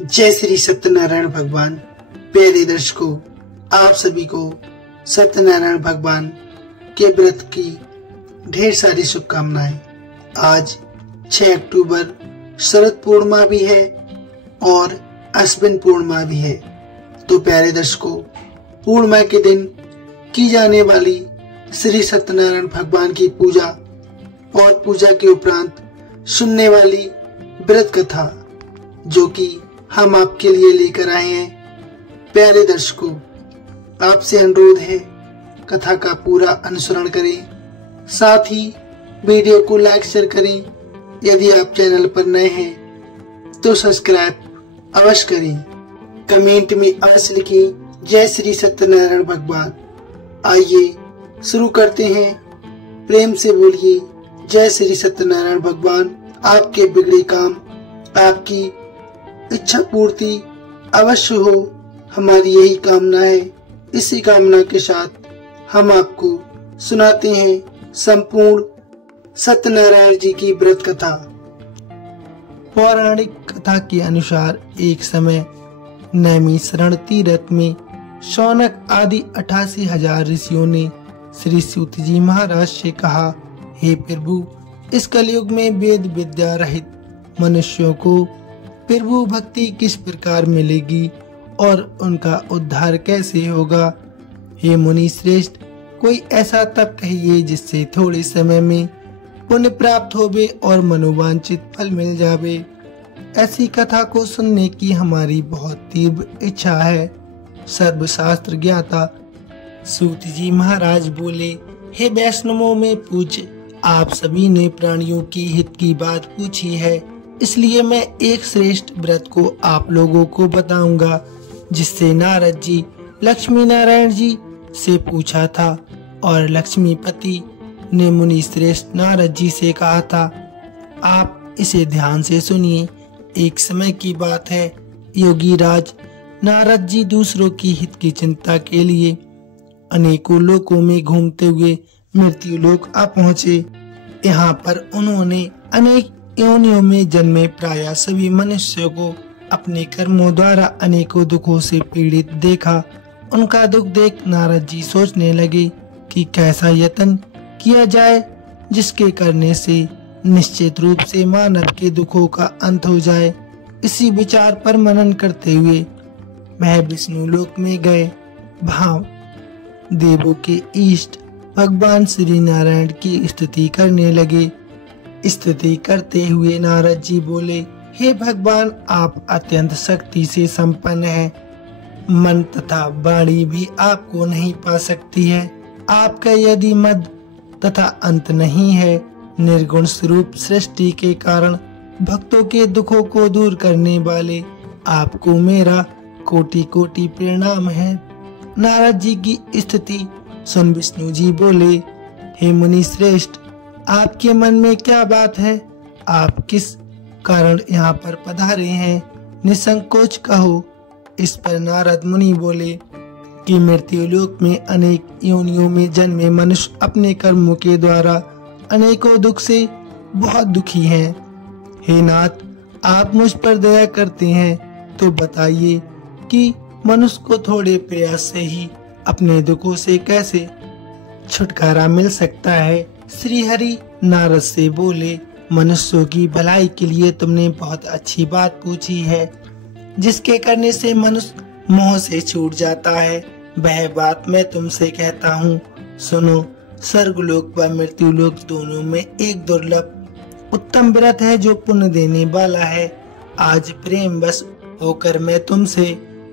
जय श्री सत्यनारायण भगवान। प्यारे दर्शकों, आप सभी को सत्यनारायण भगवान के व्रत की ढेर सारी शुभकामनाएं। आज 6 अक्टूबर शरद पूर्णिमा भी है और अश्विन पूर्णिमा भी है। तो प्यारे दर्शकों, पूर्णिमा के दिन की जाने वाली श्री सत्यनारायण भगवान की पूजा और पूजा के उपरांत सुनने वाली व्रत कथा जो कि हम आपके लिए लेकर आए हैं। प्यारे दर्शकों, आपसे अनुरोध है कथा का पूरा अनुसरण करें, साथ ही वीडियो को लाइक शेयर करें। यदि आप चैनल पर नए हैं तो सब्सक्राइब अवश्य करें। कमेंट में अवश्य लिखें जय श्री सत्यनारायण भगवान। आइए शुरू करते हैं। प्रेम से बोलिए जय श्री सत्यनारायण भगवान। आपके बिगड़े काम, आपकी इच्छा पूर्ति अवश्य हो, हमारी यही कामना है। इसी कामना के साथ हम आपको सुनाते हैं संपूर्ण सत्यनारायण जी की व्रत कथा। पौराणिक कथा के अनुसार एक समय नैमिषारण्य तीर्थ में शौनक आदि 88,000 ऋषियों ने श्री सूत जी महाराज से कहा, हे प्रभु, इस कलयुग में वेद विद्या रहित मनुष्यों को प्रभु भक्ति किस प्रकार मिलेगी और उनका उद्धार कैसे होगा। हे मुनि श्रेष्ठ, कोई ऐसा तप कहिए जिससे थोड़े समय में पुण्य प्राप्त होवे और मनोवांछित फल मिल जावे। ऐसी कथा को सुनने की हमारी बहुत तीव्र इच्छा है। सर्वशास्त्र ज्ञाता सूत जी महाराज बोले, हे वैष्णवों में पूज्य, आप सभी ने प्राणियों की हित की बात पूछी है, इसलिए मैं एक श्रेष्ठ व्रत को आप लोगों को बताऊंगा जिससे नारद जी लक्ष्मी नारायण जी से पूछा था और लक्ष्मीपति ने मुनि श्रेष्ठ नारद जी से कहा था, आप इसे ध्यान से सुनिए। एक समय की बात है, योगी राज नारद जी दूसरों की हित की चिंता के लिए अनेकों लोकों में घूमते हुए मृत्यु लोक आ पहुँचे। यहाँ पर उन्होंने अनेक योनियों में जन्मे प्राय सभी मनुष्यों को अपने कर्मों द्वारा अनेकों दुखों से पीड़ित देखा। उनका दुख देख नारद जी सोचने लगे कि कैसा यत्न किया जाए जिसके करने से निश्चित रूप से मानव के दुखों का अंत हो जाए। इसी विचार पर मनन करते हुए वह विष्णु लोक में गए। वहाँ देवों के इष्ट भगवान श्री नारायण की स्तुति करने लगे। स्तुति करते हुए नारद जी बोले, हे भगवान, आप अत्यंत शक्ति से संपन्न हैं। मन तथा वाणी भी आपको नहीं पा सकती है। आपका यदि मद तथा अंत नहीं है। निर्गुण स्वरूप सृष्टि के कारण भक्तों के दुखों को दूर करने वाले आपको मेरा कोटि कोटि प्रणाम है। नारद जी की स्तुति सुन विष्णु जी बोले, हे मुनि श्रेष्ठ, आपके मन में क्या बात है? आप किस कारण यहाँ पर पधारे हैं? निसंकोच कहो। इस पर नारद मुनि बोले कि मृत्यु लोक में अनेक योनियों में जन्मे मनुष्य अपने कर्मों के द्वारा अनेकों दुख से बहुत दुखी हैं। हे नाथ, आप मुझ पर दया करते हैं तो बताइए कि मनुष्य को थोड़े प्रयास से ही अपने दुखों से कैसे छुटकारा मिल सकता है। श्री हरि नारद से बोले, मनुष्यों की भलाई के लिए तुमने बहुत अच्छी बात पूछी है, जिसके करने से मनुष्य मोह से छूट जाता है। वह बात मैं तुमसे कहता हूँ, सुनो। स्वर्गलोक व मृत्यु लोक दोनों में एक दुर्लभ उत्तम व्रत है जो पुण्य देने वाला है। आज प्रेम बस होकर मैं तुमसे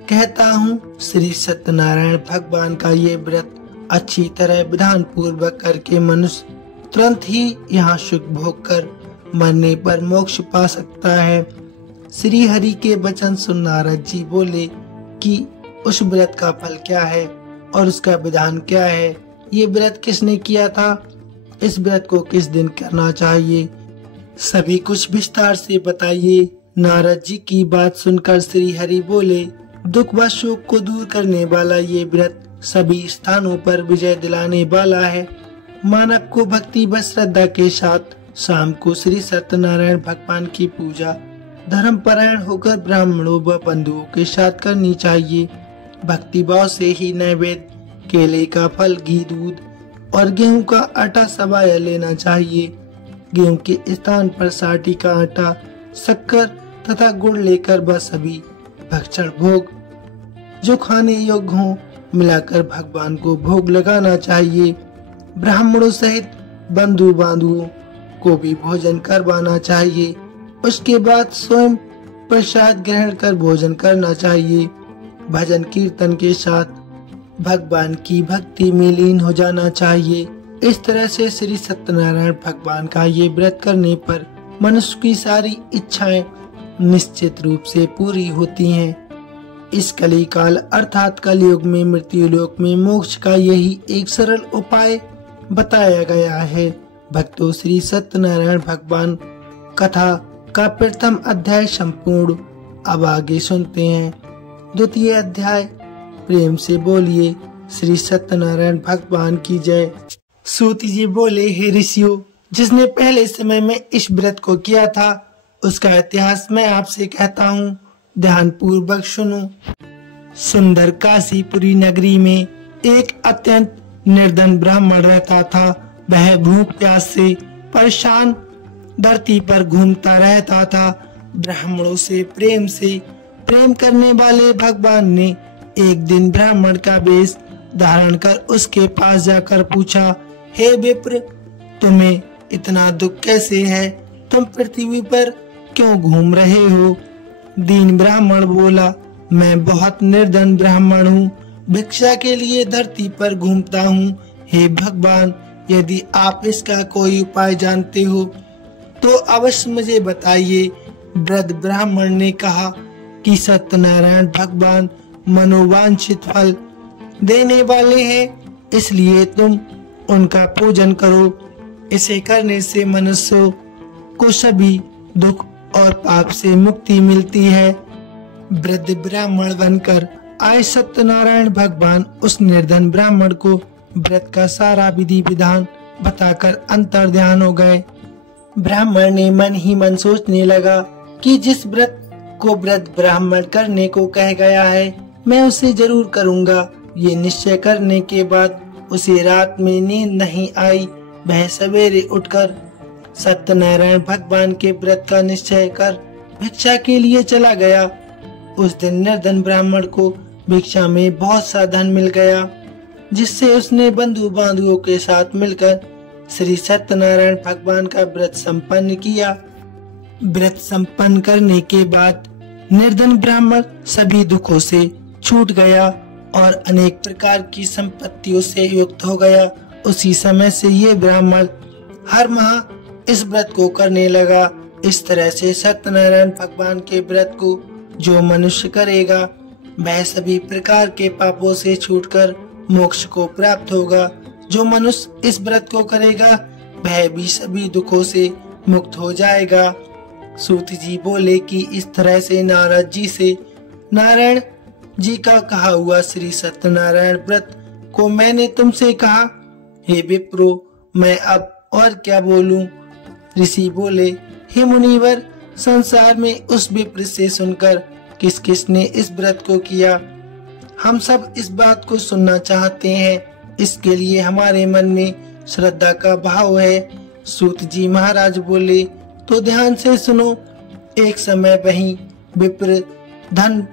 कहता हूँ, श्री सत्यनारायण भगवान का ये व्रत अच्छी तरह विधान पूर्वक करके मनुष्य तुरंत ही यहाँ सुख भोग कर मरने पर मोक्ष पा सकता है। श्री हरि के वचन सुन नारद जी बोले कि उस व्रत का फल क्या है और उसका विधान क्या है। ये व्रत किसने किया था? इस व्रत को किस दिन करना चाहिए? सभी कुछ विस्तार से बताइए। नारद जी की बात सुनकर श्री हरि बोले, दुख व शोक को दूर करने वाला ये व्रत सभी स्थानों पर विजय दिलाने वाला है। मानव को भक्ति व श्रद्धा के साथ शाम को श्री सत्यनारायण भगवान की पूजा धर्मपरायण होकर ब्राह्मणों व बंधुओं के साथ करनी चाहिए। भक्ति भाव से ही नैवेद्य, केले का फल, घी, दूध और गेहूं का आटा सवाया लेना चाहिए। गेहूं के स्थान पर साठी का आटा, शक्कर तथा गुड़ लेकर वह सभी भक्षण भोग जो खाने योग्य हों मिलाकर भगवान को भोग लगाना चाहिए। ब्राह्मणों सहित बंधु बांधुओं को भी भोजन करवाना चाहिए। उसके बाद स्वयं प्रसाद ग्रहण कर भोजन करना चाहिए। भजन कीर्तन के साथ भगवान की भक्ति में लीन हो जाना चाहिए। इस तरह से श्री सत्यनारायण भगवान का ये व्रत करने पर मनुष्य की सारी इच्छाएं निश्चित रूप से पूरी होती हैं। इस कली काल अर्थात कलयुग में मृत्यु लोक में मोक्ष का यही एक सरल उपाय बताया गया है। भक्तों, श्री सत्यनारायण भगवान कथा का प्रथम अध्याय संपूर्ण अब आगे सुनते हैं। द्वितीय अध्याय, प्रेम से बोलिए श्री सत्यनारायण भगवान की जय। सूत जी बोले, हे ऋषियों, जिसने पहले समय में इस व्रत को किया था उसका इतिहास मैं आपसे कहता हूँ, ध्यान पूर्वक सुनो। सुंदर काशीपुरी नगरी में एक अत्यंत निर्धन ब्राह्मण रहता था। वह भूख प्यास से परेशान धरती पर घूमता रहता था। ब्राह्मणों से प्रेम करने वाले भगवान ने एक दिन ब्राह्मण का वेश धारण कर उसके पास जाकर पूछा, हे विप्र, तुम्हें इतना दुख कैसे है? तुम पृथ्वी पर क्यों घूम रहे हो? दीन ब्राह्मण बोला, मैं बहुत निर्धन ब्राह्मण हूँ, भिक्षा के लिए धरती पर घूमता हूँ। हे भगवान, यदि आप इसका कोई उपाय जानते हो तो अवश्य मुझे बताइए। वृद्ध ब्राह्मण ने कहा कि सत्यनारायण भगवान मनोवांछित फल देने वाले हैं, इसलिए तुम उनका पूजन करो। इसे करने से मनुष्यों को सभी दुख और पाप से मुक्ति मिलती है। वृद्ध ब्राह्मण बनकर आए सत्यनारायण भगवान उस निर्धन ब्राह्मण को व्रत का सारा विधि विधान बताकर अंतर्ध्यान हो गए। ब्राह्मण ने मन ही मन सोचने लगा कि जिस व्रत को वृद्ध ब्राह्मण करने को कह गया है मैं उसे जरूर करूँगा। ये निश्चय करने के बाद उसे रात में नींद नहीं आई। वह सवेरे उठकर सत्यनारायण भगवान के व्रत का निश्चय कर भिक्षा के लिए चला गया। उस दिन निर्धन ब्राह्मण को भिक्षा में बहुत सा धन मिल गया, जिससे उसने बंधु बांधुओं के साथ मिलकर श्री सत्यनारायण भगवान का व्रत संपन्न किया। व्रत संपन्न करने के बाद निर्धन ब्राह्मण सभी दुखों से छूट गया और अनेक प्रकार की संपत्तियों से युक्त हो गया। उसी समय से ये ब्राह्मण हर माह इस व्रत को करने लगा। इस तरह से सत्यनारायण भगवान के व्रत को जो मनुष्य करेगा वह सभी प्रकार के पापों से छूटकर मोक्ष को प्राप्त होगा। जो मनुष्य इस व्रत को करेगा वह भी सभी दुखों से मुक्त हो जाएगा। सूत जी बोले कि इस तरह से नारद जी से नारायण जी का कहा हुआ श्री सत्यनारायण व्रत को मैंने तुमसे कहा। हे विप्रो, मैं अब और क्या बोलूं? ऋषि बोले, हे मुनिवर, संसार में उस विप्र से सुनकर किस किस ने इस व्रत को किया, हम सब इस बात को सुनना चाहते हैं। इसके लिए हमारे मन में श्रद्धा का भाव है। सूत जी महाराज बोले, तो ध्यान से सुनो। एक समय वहीं विप्र धन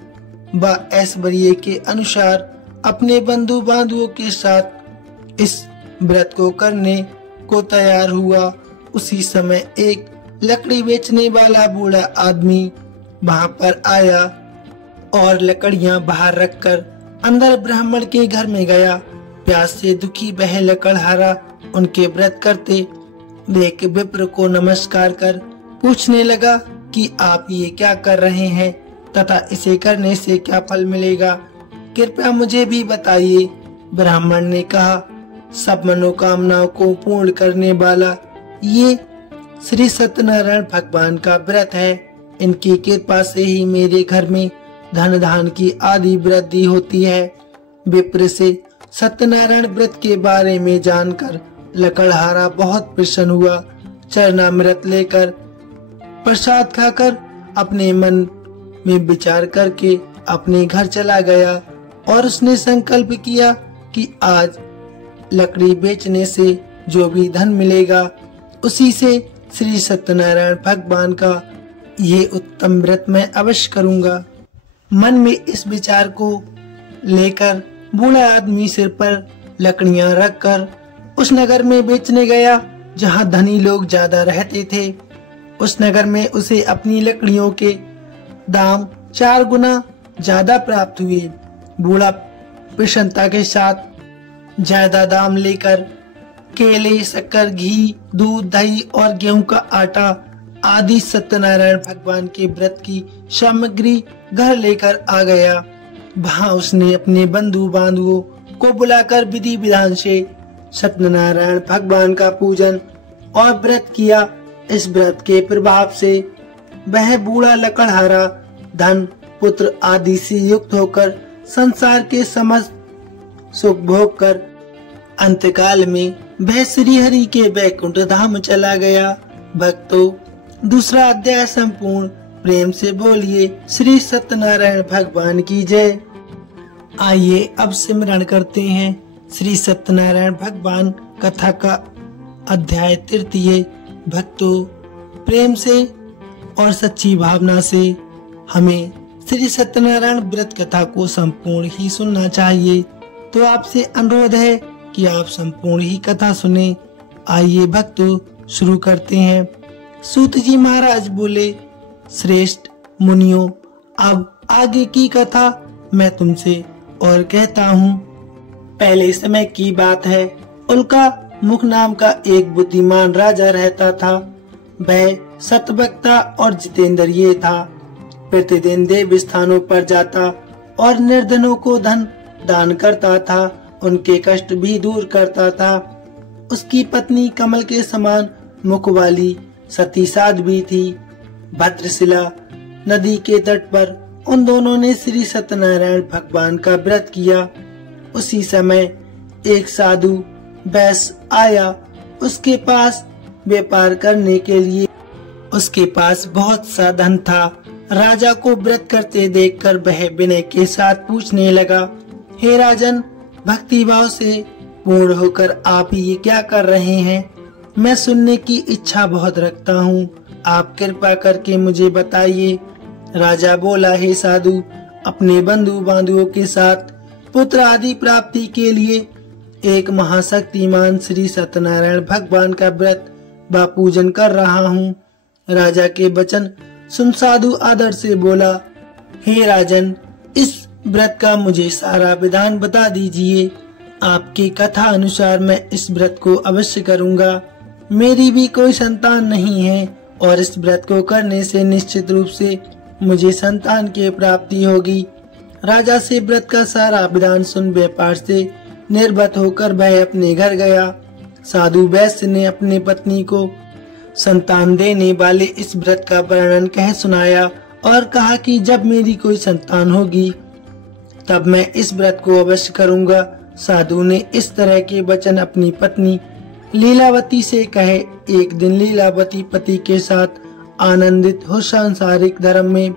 व ऐश्वर्य के अनुसार अपने बंधु बांधुओं के साथ इस व्रत को करने को तैयार हुआ। उसी समय एक लकड़ी बेचने वाला बूढ़ा आदमी वहां पर आया और लकड़ियां बाहर रखकर अंदर ब्राह्मण के घर में गया। प्यास से दुखी वह लकड़हारा उनके व्रत करते देख विप्र को नमस्कार कर पूछने लगा कि आप ये क्या कर रहे हैं तथा इसे करने से क्या फल मिलेगा, कृपया मुझे भी बताइए। ब्राह्मण ने कहा, सब मनोकामनाओं को पूर्ण करने वाला ये श्री सत्यनारायण भगवान का व्रत है। इनकी कृपा से ही मेरे घर में धन धान की आदि वृद्धि होती है। विप्र से सत्यनारायण व्रत के बारे में जानकर लकड़हारा बहुत प्रसन्न हुआ। चरणामृत लेकर प्रसाद खाकर अपने मन में विचार करके अपने घर चला गया और उसने संकल्प किया कि आज लकड़ी बेचने से जो भी धन मिलेगा उसी से श्री सत्यनारायण भगवान का ये उत्तम व्रत मैं अवश्य करूंगा। मन में इस विचार को लेकर बूढ़ा आदमी सिर पर लकड़ियां रखकर उस नगर में बेचने गया जहां धनी लोग ज्यादा रहते थे। उस नगर में उसे अपनी लकड़ियों के दाम 4 गुना ज्यादा प्राप्त हुए। बूढ़ा प्रसन्नता के साथ ज्यादा दाम लेकर केले, शक्कर, घी, दूध, दही और गेहूं का आटा आदि सत्यनारायण भगवान के व्रत की सामग्री घर लेकर आ गया। वहां उसने अपने बंधु बांधवों को बुलाकर विधि विधान से सत्यनारायण भगवान का पूजन और व्रत किया। इस व्रत के प्रभाव से वह बूढ़ा लकड़हारा धन, पुत्र आदि से युक्त होकर संसार के समस्त सुख भोग कर अंतकाल में वह श्री हरि के वैकुंठ धाम चला गया। भक्तों, दूसरा अध्याय संपूर्ण प्रेम से बोलिए श्री सत्यनारायण भगवान की जय। आइए अब सिमरन करते हैं श्री सत्यनारायण भगवान कथा का अध्याय तृतीय। भक्तों, प्रेम से और सच्ची भावना से हमें श्री सत्यनारायण व्रत कथा को संपूर्ण ही सुनना चाहिए। तो आपसे अनुरोध है कि आप संपूर्ण ही कथा सुने। आइए भक्तों, शुरू करते हैं। सूत जी महाराज बोले, श्रेष्ठ मुनियों, अब आगे की कथा मैं तुमसे और कहता हूँ। पहले समय की बात है, उल्का मुख नाम का एक बुद्धिमान राजा रहता था। वह सतवक्ता और जितेंद्रिय था। प्रतिदिन देव स्थानों पर जाता और निर्धनों को धन दान करता था, उनके कष्ट भी दूर करता था। उसकी पत्नी कमल के समान मुख वाली सती साध्वी थी। भद्रशिला नदी के तट पर उन दोनों ने श्री सत्यनारायण भगवान का व्रत किया। उसी समय एक साधु वैश्य आया। उसके पास व्यापार करने के लिए उसके पास बहुत सा धन था। राजा को व्रत करते देखकर वह विनय के साथ पूछने लगा, हे राजन, भक्ति भाव से पूर्ण होकर आप ये क्या कर रहे हैं? मैं सुनने की इच्छा बहुत रखता हूँ, आप कृपा करके मुझे बताइए। राजा बोला, हे साधु, अपने बंधु बांधवों के साथ पुत्र आदि प्राप्ति के लिए एक महाशक्तिमान श्री सत्यनारायण भगवान का व्रत व पूजन कर रहा हूँ। राजा के वचन सुन साधु आदर से बोला, हे राजन, इस व्रत का मुझे सारा विधान बता दीजिए। आपकी कथा अनुसार मैं इस व्रत को अवश्य करूँगा। मेरी भी कोई संतान नहीं है और इस व्रत को करने से निश्चित रूप से मुझे संतान की प्राप्ति होगी। राजा से व्रत का सारा विधान सुन व्यापार से निर्भत होकर वह अपने घर गया। साधु वैश्य ने अपनी पत्नी को संतान देने वाले इस व्रत का वर्णन कह सुनाया और कहा कि जब मेरी कोई संतान होगी तब मैं इस व्रत को अवश्य करूंगा। साधु ने इस तरह के वचन अपनी पत्नी लीलावती से कहे। एक दिन लीलावती पति के साथ आनंदित हो सांसारिक धर्म में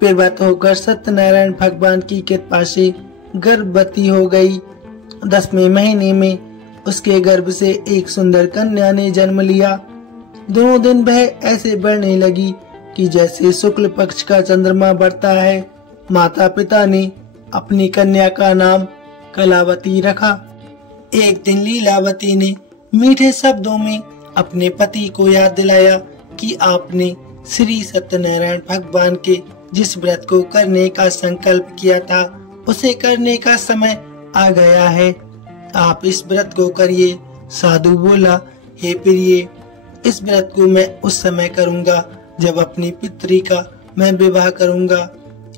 प्रवृत्त होकर सत्यनारायण भगवान की कृपा से गर्भवती हो गई। 10वें महीने में उसके गर्भ से एक सुंदर कन्या ने जन्म लिया। दोनों दिन वह ऐसे बढ़ने लगी कि जैसे शुक्ल पक्ष का चंद्रमा बढ़ता है। माता पिता ने अपनी कन्या का नाम कलावती रखा। एक दिन लीलावती ने मीठे शब्दों में अपने पति को याद दिलाया कि आपने श्री सत्यनारायण भगवान के जिस व्रत को करने का संकल्प किया था उसे करने का समय आ गया है। आप इस व्रत को करिए। साधु बोला, हे प्रिय, इस व्रत को मैं उस समय करूंगा जब अपनी पुत्री का मैं विवाह करूंगा।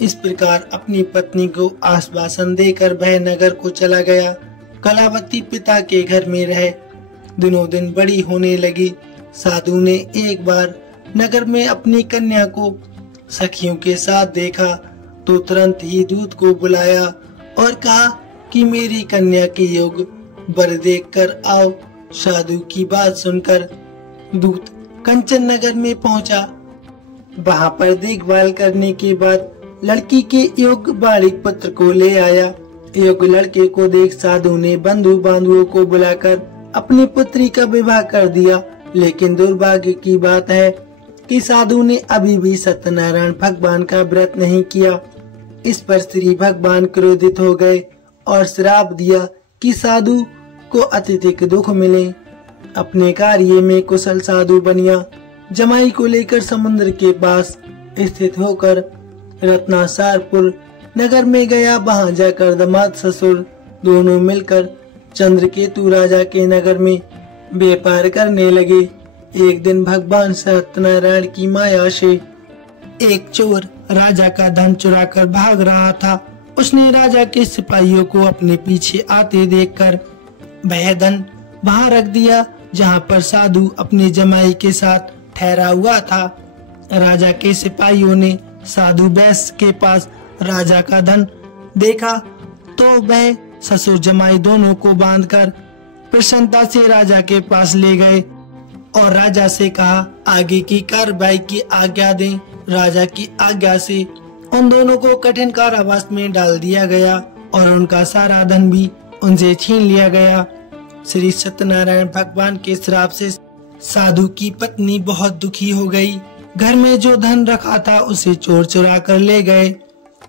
इस प्रकार अपनी पत्नी को आश्वासन देकर वह नगर को चला गया। कलावती पिता के घर में रहे। दिनों दिन बड़ी होने लगी। साधु ने एक बार नगर में अपनी कन्या को सखियों के साथ देखा तो तुरंत ही दूत को बुलाया और कहा कि मेरी कन्या के योग वर देखकर आओ। साधु की बात सुनकर दूत कंचन नगर में पहुंचा। वहाँ पर देखभाल करने के बाद लड़की के योग्य बालिक पुत्र को ले आया। योग्य लड़के को देख साधु ने बंधु बांधुओं को बुलाकर अपनी पुत्री का विवाह कर दिया। लेकिन दुर्भाग्य की बात है कि साधु ने अभी भी सत्यनारायण भगवान का व्रत नहीं किया। इस पर श्री भगवान क्रोधित हो गए और श्राप दिया कि साधु को अत्यधिक दुख मिले। अपने कार्य में कुशल साधु बनिया जमाई को लेकर समुद्र के पास स्थित होकर रत्नासारपुर नगर में गया। वहां जाकर दामाद ससुर दोनों मिलकर चंद्रकेतु राजा के नगर में व्यापार करने लगे। एक दिन भगवान सत्यनारायण की माया से एक चोर राजा का धन चुराकर भाग रहा था। उसने राजा के सिपाहियों को अपने पीछे आते देखकर वह धन वहां रख दिया जहां पर साधु अपने जमाई के साथ ठहरा हुआ था। राजा के सिपाहियों ने साधु बैस के पास राजा का धन देखा तो वह ससुर जमाई दोनों को बांधकर प्रसन्नता से राजा के पास ले गए और राजा से कहा आगे की कार्रवाई की आज्ञा दें। राजा की आज्ञा से उन दोनों को कठिन कारावास में डाल दिया गया और उनका सारा धन भी उनसे छीन लिया गया। श्री सत्यनारायण भगवान के श्राप से साधु की पत्नी बहुत दुखी हो गई। घर में जो धन रखा था उसे चोर चुरा कर ले गए।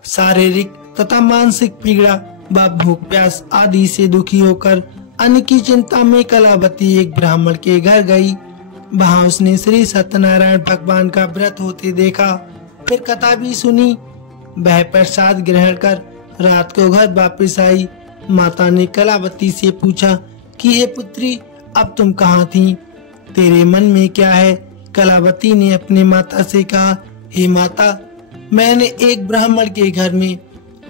शारीरिक तथा मानसिक पीड़ा व भूख प्यास आदि से दुखी होकर अन्न की चिंता में कलावती एक ब्राह्मण के घर गई। वहां उसने श्री सत्यनारायण भगवान का व्रत होते देखा, फिर कथा भी सुनी। वह प्रसाद ग्रहण कर रात को घर वापस आई। माता ने कलावती से पूछा कि हे पुत्री, अब तुम कहाँ थी? तेरे मन में क्या है? कलावती ने अपनी माता से कहा, हे माता, मैंने एक ब्राह्मण के घर में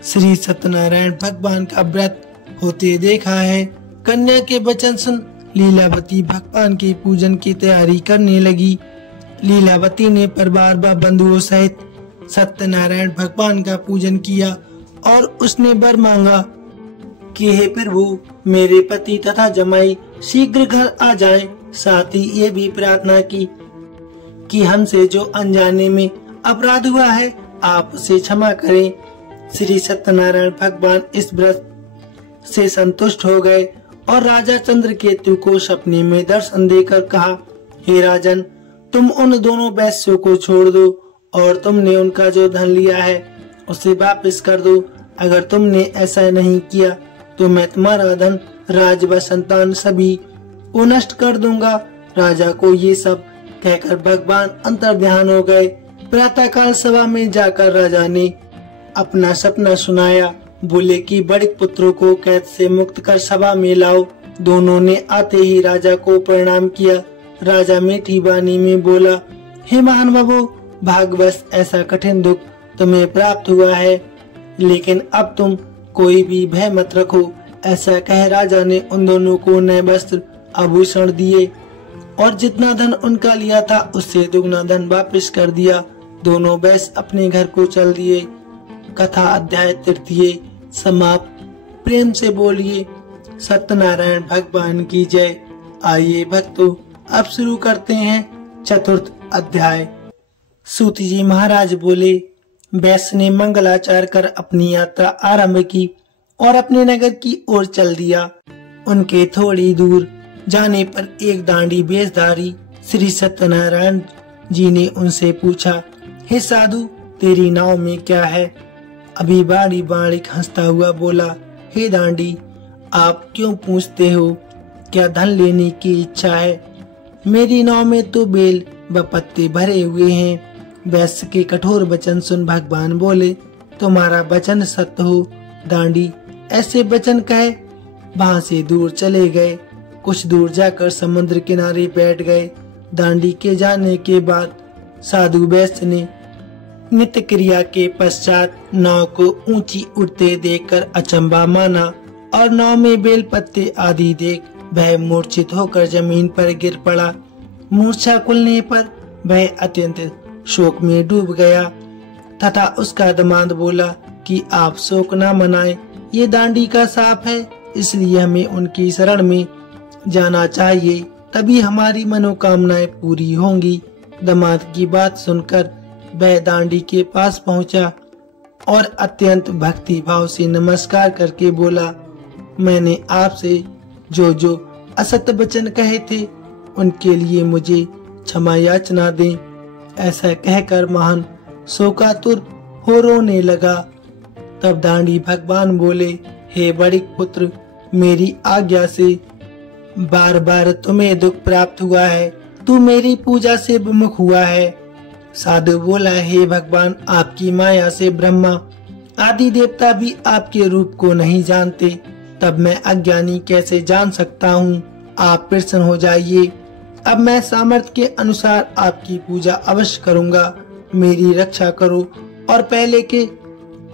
श्री सत्यनारायण भगवान का व्रत होते देखा है। कन्या के वचन सुन लीलावती भगवान के पूजन की तैयारी करने लगी। लीलावती ने परिवार व बंधुओं सहित सत्यनारायण भगवान का पूजन किया और उसने वर मांगा कि हे प्रभु, मेरे पति तथा जमाई शीघ्र घर आ जाएं। साथ ही ये भी प्रार्थना की कि हमसे जो अनजाने में अपराध हुआ है आप उसे क्षमा करें। श्री सत्यनारायण भगवान इस व्रत से संतुष्ट हो गए और राजा चंद्रकेतु को सपने में दर्शन देकर कहा, हे राजन, तुम उन दोनों वैश्यों को छोड़ दो और तुमने उनका जो धन लिया है उसे वापस कर दो। अगर तुमने ऐसा नहीं किया तो मैं तुम्हारा धन, राज व संतान सभी को नष्ट कर दूंगा। राजा को ये सब कहकर भगवान अंतर्ध्यान हो गए। प्रातःकाल सभा में जाकर राजा ने अपना सपना सुनाया। बोले कि बड़े पुत्रों को कैद से मुक्त कर सभा में लाओ। दोनों ने आते ही राजा को प्रणाम किया। राजा मीठी वाणी में बोला, हे महानुभावो, भाग्यवश ऐसा कठिन दुख तुम्हें प्राप्त हुआ है, लेकिन अब तुम कोई भी भय मत रखो। ऐसा कह राजा ने उन दोनों को नए वस्त्र आभूषण दिए और जितना धन उनका लिया था उससे दुगना धन वापस कर दिया। दोनों वैश्य अपने घर को चल दिए। कथा अध्याय तृतीय समाप्त। प्रेम से बोलिए सत्यनारायण भगवान की जय। आइए भक्तों, अब शुरू करते हैं चतुर्थ अध्याय। सूत जी महाराज बोले, वैश्य ने मंगलाचार कर अपनी यात्रा आरंभ की और अपने नगर की ओर चल दिया। उनके थोड़ी दूर जाने पर एक दांडी वेशधारी श्री सत्यनारायण जी ने उनसे पूछा, हे साधु, तेरी नाव में क्या है? अभी बाड़ी बाड़िक हंसता हुआ बोला, हे दांडी, आप क्यों पूछते हो? क्या धन लेने की इच्छा है? मेरी नाव में तो बेल व पत्ते भरे हुए हैं। वैश्य के कठोर वचन सुन भगवान बोले, तुम्हारा वचन सत्य हो दांडी। ऐसे वचन कहे वहां से दूर चले गए। कुछ दूर जाकर समुद्र किनारे बैठ गए। दांडी के जाने के बाद साधु वैश्य ने नित्य क्रिया के पश्चात नाव को ऊंची उड़ते देखकर अचंभा माना और नाव में बेल पत्ते आदि देख वह मूर्छित होकर जमीन पर गिर पड़ा। मूर्छा खुलने पर वह अत्यंत शोक में डूब गया तथा उसका दामाद बोला कि आप शोक न मनाएं, ये दांडी का साप है, इसलिए हमें उनकी शरण में जाना चाहिए, तभी हमारी मनोकामनाएं पूरी होंगी। दामाद की बात सुनकर वह दांडी के पास पहुंचा और अत्यंत भक्ति भाव से नमस्कार करके बोला, मैंने आपसे जो जो असत्य वचन कहे थे उनके लिए मुझे क्षमा याचना दें। ऐसा कहकर महान शोकातुर हो रोने लगा। तब दांडी भगवान बोले, हे बड़िक पुत्र, मेरी आज्ञा से बार बार तुम्हें दुख प्राप्त हुआ है, तू मेरी पूजा से विमुख हुआ है। साधु बोला, हे भगवान, आपकी माया से ब्रह्मा आदि देवता भी आपके रूप को नहीं जानते, तब मैं अज्ञानी कैसे जान सकता हूँ। आप प्रसन्न हो जाइए, अब मैं सामर्थ्य के अनुसार आपकी पूजा अवश्य करूँगा। मेरी रक्षा करो और पहले के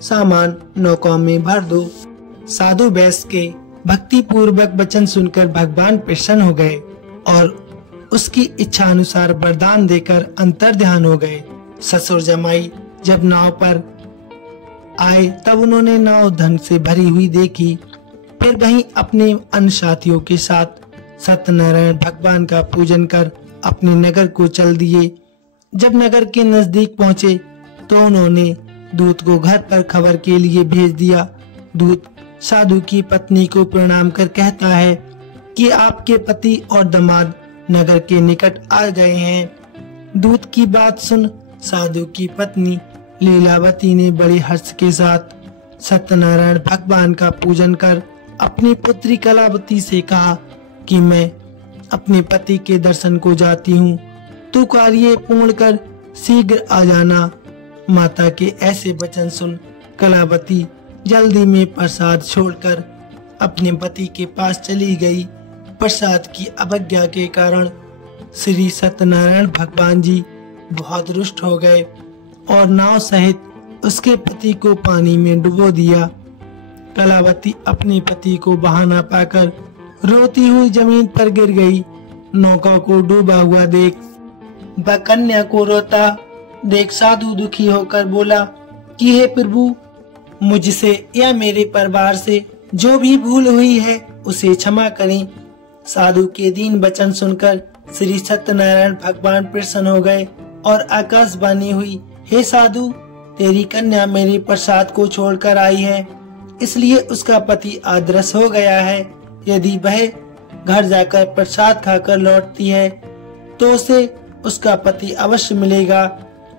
सामान नौका में भर दो। साधु वैश्य के भक्ति पूर्वक वचन सुनकर भगवान प्रसन्न हो गए और उसकी इच्छा अनुसार वरदान देकर अंतर ध्यान हो गए। ससुर जमाई जब नाव पर आए तब उन्होंने नाव धन से भरी हुई देखी। फिर वहीं अपने अन्य साथियों के साथ सत्यनारायण भगवान का पूजन कर अपने नगर को चल दिए। जब नगर के नजदीक पहुंचे तो उन्होंने दूत को घर पर खबर के लिए भेज दिया। दूत साधु की पत्नी को प्रणाम कर कहता है कि आपके पति और दामाद नगर के निकट आ गए हैं। दूत की बात सुन साधु की पत्नी लीलावती ने बड़े हर्ष के साथ सत्यनारायण भगवान का पूजन कर अपनी पुत्री कलावती से कहा कि मैं अपने पति के दर्शन को जाती हूँ, तू कार्य पूर्ण कर शीघ्र आ जाना। माता के ऐसे वचन सुन कलावती जल्दी में प्रसाद छोड़कर अपने पति के पास चली गई। प्रसाद की अवज्ञा के कारण श्री सत्यनारायण भगवान जी बहुत रुष्ट हो गए और नाव सहित उसके पति को पानी में डुबो दिया। कलावती अपने पति को बहाना पाकर रोती हुई जमीन पर गिर गई। नौका को डूबा हुआ देख वह कन्या को रोता देख साधु दुखी होकर बोला कि हे प्रभु, मुझसे या मेरे परिवार से जो भी भूल हुई है उसे क्षमा करें। साधु के दीन वचन सुनकर श्री सत्यनारायण भगवान प्रसन्न हो गए और आकाशवाणी हुई, हे साधु, तेरी कन्या मेरे प्रसाद को छोड़कर आई है, इसलिए उसका पति अदृश्य हो गया है। यदि वह घर जाकर प्रसाद खाकर लौटती है तो उसे उसका पति अवश्य मिलेगा।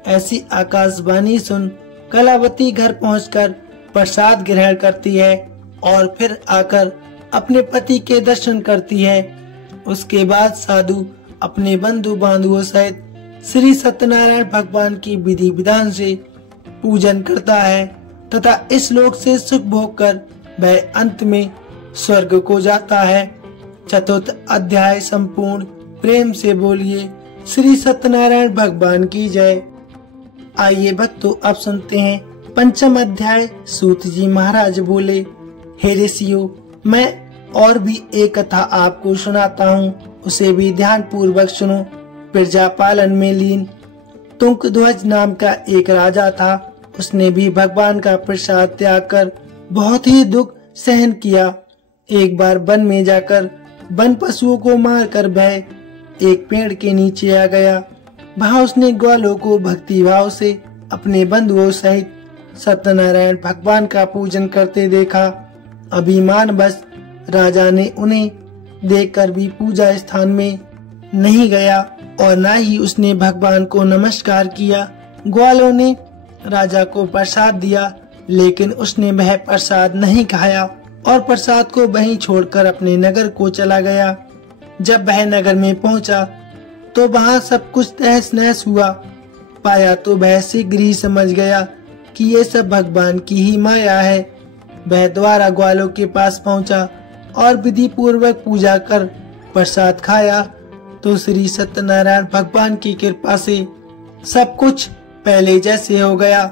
ऐसी आकाशवाणी सुन कलावती घर पहुंचकर प्रसाद ग्रहण करती है और फिर आकर अपने पति के दर्शन करती है। उसके बाद साधु अपने बंधु बांधुओं सहित श्री सत्यनारायण भगवान की विधि विधान से पूजन करता है तथा इस लोक से सुख भोग कर वह अंत में स्वर्ग को जाता है। चतुर्थ अध्याय संपूर्ण। प्रेम से बोलिए श्री सत्यनारायण भगवान की जय। आइए भक्तों, अब सुनते हैं पंचम अध्याय। सूत जी महाराज बोले, हे ऋषियों, मैं और भी एक कथा आपको सुनाता हूँ, उसे भी ध्यान पूर्वक सुनो। प्रजा पालन में लीन तुंगध्वज नाम का एक राजा था। उसने भी भगवान का प्रसाद त्याग कर बहुत ही दुख सहन किया। एक बार वन में जाकर वन पशुओं को मारकर वह एक पेड़ के नीचे आ गया। वहाँ उसने ग्वालों को भक्ति भाव से अपने बंधुओं सहित सत्यनारायण भगवान का पूजन करते देखा। अभिमान बस राजा ने उन्हें देखकर भी पूजा स्थान में नहीं गया और न ही उसने भगवान को नमस्कार किया। ग्वालों ने राजा को प्रसाद दिया, लेकिन उसने वह प्रसाद नहीं खाया और प्रसाद को वहीं छोड़कर अपने नगर को चला गया। जब वह नगर में पहुंचा तो वहां सब कुछ तहस नहस हुआ। पाया तो वह शीघ्र ही समझ गया कि ये सब भगवान की ही माया है। वह द्वारा ग्वालों के पास पहुंचा और विधि पूर्वक पूजा कर प्रसाद खाया तो श्री सत्यनारायण भगवान की कृपा से सब कुछ पहले जैसे हो गया।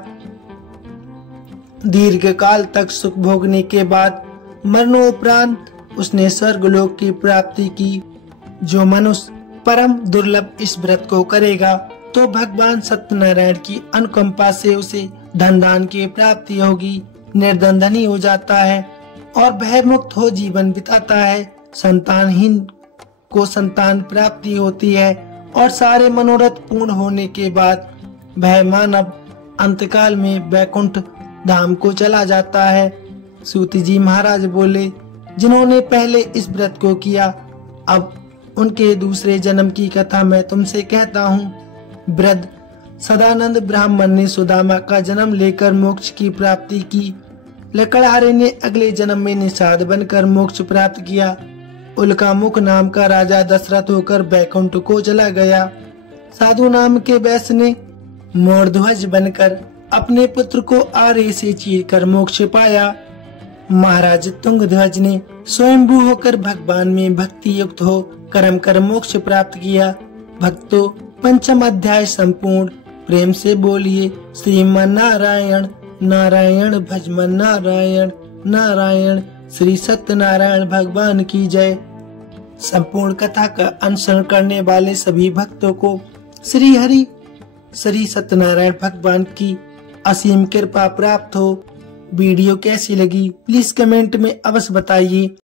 दीर्घ काल तक सुख भोगने के बाद मरणोपरांत उसने स्वर्गलोक की प्राप्ति की। जो मनुष्य परम दुर्लभ इस व्रत को करेगा तो भगवान सत्यनारायण की अनुकंपा से उसे धन दान की प्राप्ति होगी। निर्धन धनी हो जाता है और भय मुक्त हो जीवन बिताता है। संतानहीन को संतान प्राप्ति होती है और सारे मनोरथ पूर्ण होने के बाद वह मानव अंतकाल में बैकुंठ धाम को चला जाता है। सूत जी महाराज बोले, जिन्होंने पहले इस व्रत को किया, अब उनके दूसरे जन्म की कथा मैं तुमसे कहता हूँ। वृद्ध सदानंद ब्राह्मण ने सुदामा का जन्म लेकर मोक्ष की प्राप्ति की। लकड़हारे ने अगले जन्म में निषाद बनकर मोक्ष प्राप्त किया। उल्कामुख नाम का राजा दशरथ होकर बैकुंठ को चला गया। साधु नाम के वैश्य ने मोरध्वज बनकर अपने पुत्र को आरे से चीरकर मोक्ष पाया। महाराज तुंगध्वज ने स्वयंभू होकर भगवान में भक्ति युक्त हो कर्म कर मोक्ष प्राप्त किया। भक्तों, पंचम अध्याय संपूर्ण। प्रेम से बोलिए श्रीमन नारायण नारायण, भजमन नारायण नारायण। श्री सत्यनारायण भगवान की जय। संपूर्ण कथा का अनुसरण करने वाले सभी भक्तों को श्री हरि श्री सत्यनारायण भगवान की असीम कृपा प्राप्त हो। वीडियो कैसी लगी प्लीज कमेंट में अवश्य बताइए।